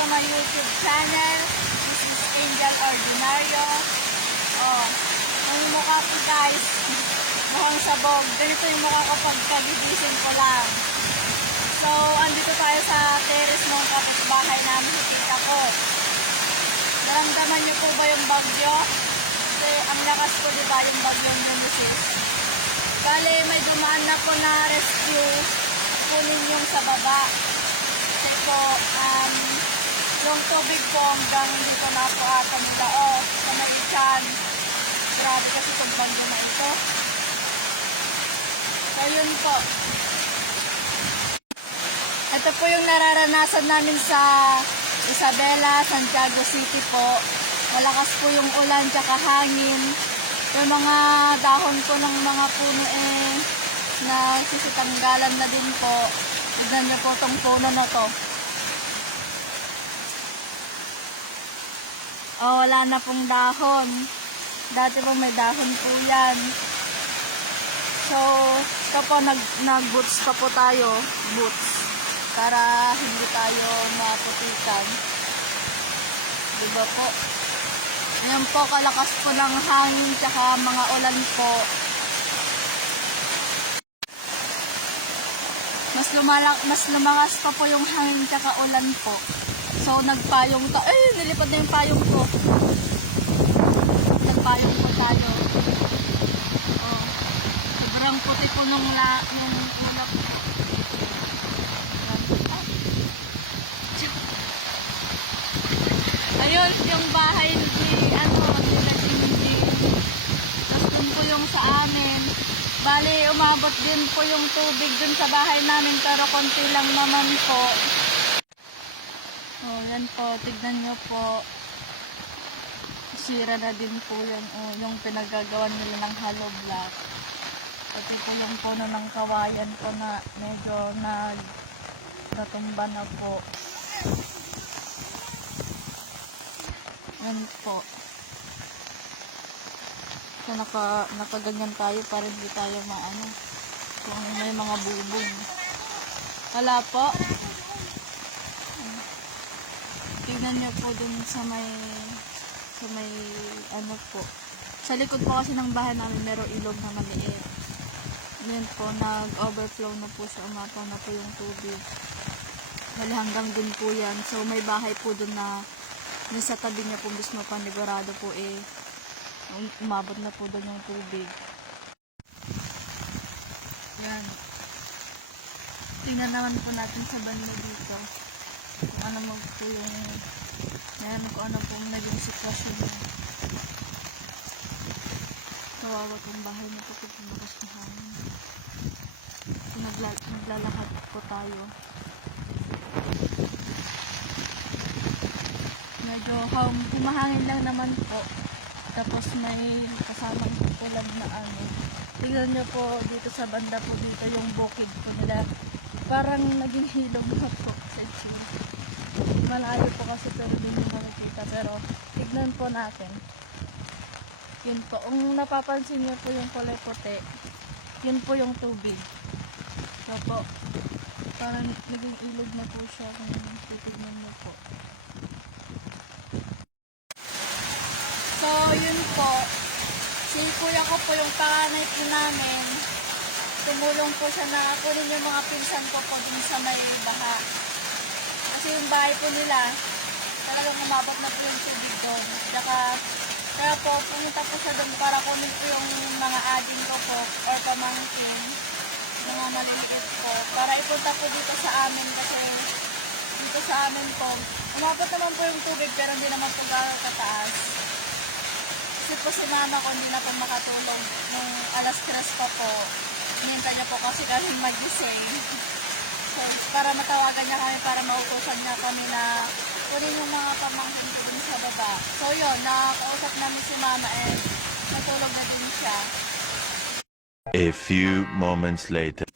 sa my YouTube channel. This is Angel Ordinario. Oh, ang mukha ko guys, mukhang sabog. Ganito yung mukha ko pag pagigising ko lang. So, andito tayo sa terrace ng kapitbahay namin sa tita ko. Naramdaman niyo po ba yung bagyo? Kasi ang lakas po di ba yung bagyong Nemesis. Bale, may dumaan na po na rescue kunin yung sa baba. Kasi po, um, yung tubig po hanggang dito na po ata nila o sa Marichan. Grabe kasi itong bagyo na ito. So, yun po. Ito po yung nararanasan namin sa Isabela, Santiago City po. Malakas po yung ulan tsaka hangin. Yung mga dahon po ng mga puno eh na sisitanggalan na din po. Tignan niyo po tong puno na to. Oh, wala na pong dahon. Dati po may dahon po yan. So, ito po, nag, nag-boots pa po tayo. Boots. Para hindi tayo maputikan. Diba po? Ayan po, kalakas po ng hangin tsaka mga ulan po. Mas lumalak, mas lumakas pa po yung hangin tsaka ulan po. So, nagpayong ta. Ay, nilipad na yung payong ko. Nagpayong po tayo. Oh. Sobrang puti po nung la, nung mga po. Ayun, yung bahay ni, ano, nila Jinji. Tapos po yung sa amin. Bali, umabot din po yung tubig dun sa bahay namin, pero konti lang naman po. Oh, yan po, tignan nyo po. Sira na din po yan, oh, yung pinagagawa nila ng hollow block. Pati po yung puno ng kawayan po na medyo nag natumba na po. Yan po. So, naka, nakaganyan tayo para hindi tayo maano. Kung may mga bubong. Wala po. Tingnan niyo po dun sa may sa may ano po. Sa likod po kasi ng bahay namin meron ilog na maliit. Yan po, nag-overflow na po siya. Umapaw na po yung tubig. Bali hanggang dun po yan. So may bahay po dun na nasa tabi niya po mismo panigurado po eh um- umabot na po doon yung tubig. Yan. Tingnan naman po natin sa banda dito. Kung ano mo po yung ano po yung naging sitwasyon niya. Kawawa pong bahay na po kung lumakas na hangin. Nagla- naglalakad po tayo. Medyo hum, humahangin lang naman po. Tapos may kasamang ulan na ano. Tingnan nyo po dito sa banda po dito yung bukid po nila. Parang naging hilong na po. Malayo po kasi pero hindi nyo makikita. Pero tignan po natin. Yun po. Kung napapansin nyo po yung kulay puti, yun po yung tubig. So po, parang naging ilog na po siya kung titignan nyo po. So, yun po. Si kuya ko po yung panganay po namin. Tumulong po siya na kunin yung mga pinsan ko po dun sa may baha. Kasi yung bahay po nila, talagang umabot na po yung tubig doon. Saka, kaya po, pumunta po siya doon para kunin po yung mga ading ko po or pamangkin. Mga maliliit po. Para ipunta po dito sa amin kasi dito sa amin po, umabot naman po yung tubig pero hindi naman po gano'ng kataas. Kasi po si mama ko hindi na po makatulog nung alas 3 pa po. Hinintay niya po kasi kasi magising. Para matawagan niya kami, para mautusan niya kami na kunin yung mga pamangkin ko dun sa baba. So yun, nakausap namin si mama and natulog na din siya. A few moments later.